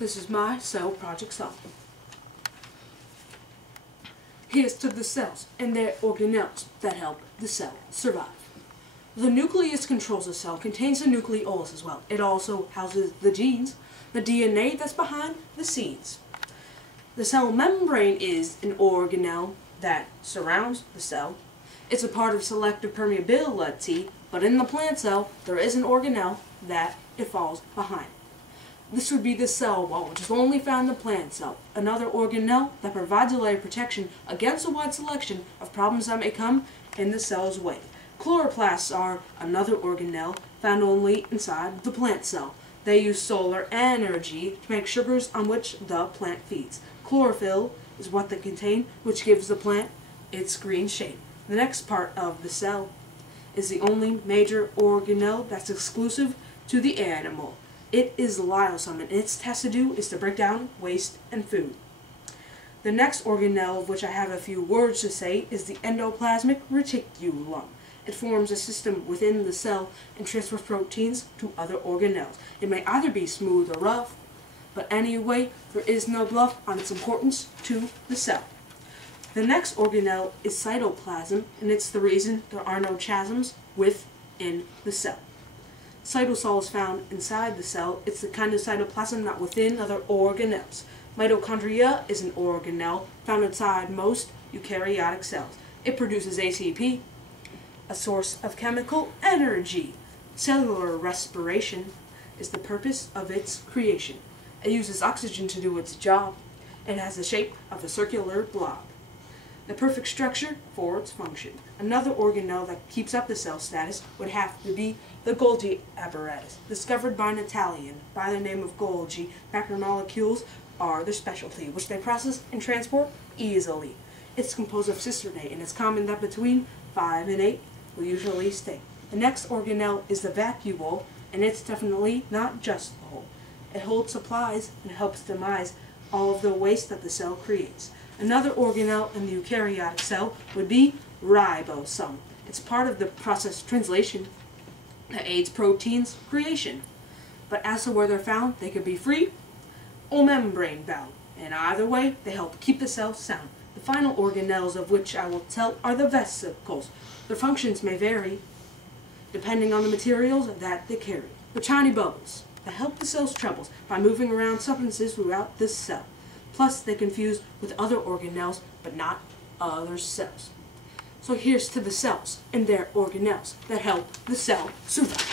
This is my cell project song. Here's to the cells and their organelles that help the cell survive. The nucleus controls the cell, contains the nucleolus as well. It also houses the genes, the DNA that's behind the scenes. The cell membrane is an organelle that surrounds the cell. It's a part of selective permeability, but in the plant cell, there is an organelle that it falls behind. This would be the cell wall, which is only found in the plant cell, another organelle that provides a layer of protection against a wide selection of problems that may come in the cell's way. Chloroplasts are another organelle found only inside the plant cell. They use solar energy to make sugars on which the plant feeds. Chlorophyll is what they contain, which gives the plant its green shade. The next part of the cell is the only major organelle that's exclusive to the animal. It is lyosome, and its task to do is to break down waste and food. The next organelle, of which I have a few words to say, is the endoplasmic reticulum. It forms a system within the cell and transfers proteins to other organelles. It may either be smooth or rough, but anyway, there is no bluff on its importance to the cell. The next organelle is cytoplasm, and it's the reason there are no chasms within the cell. Cytosol is found inside the cell. It's the kind of cytoplasm not within other organelles. Mitochondria is an organelle found inside most eukaryotic cells. It produces ATP, a source of chemical energy. Cellular respiration is the purpose of its creation. It uses oxygen to do its job. It has the shape of a circular blob, the perfect structure for its function. Another organelle that keeps up the cell status would have to be the Golgi apparatus. Discovered by an Italian by the name of Golgi, macromolecules are their specialty, which they process and transport easily. It's composed of cisternae, and it's common that between 5 and 8 will usually stay. The next organelle is the vacuole, and it's definitely not just the hole. It holds supplies and helps demise all of the waste that the cell creates. Another organelle in the eukaryotic cell would be ribosome. It's part of the process translation that aids proteins creation. But as to where they're found, they could be free or membrane bound. And either way, they help keep the cell sound. The final organelles of which I will tell are the vesicles. Their functions may vary depending on the materials that they carry. They're tiny bubbles that help the cell's troubles by moving around substances throughout the cell. Plus, they can fuse with other organelles, but not other cells. So here's to the cells and their organelles that help the cell survive.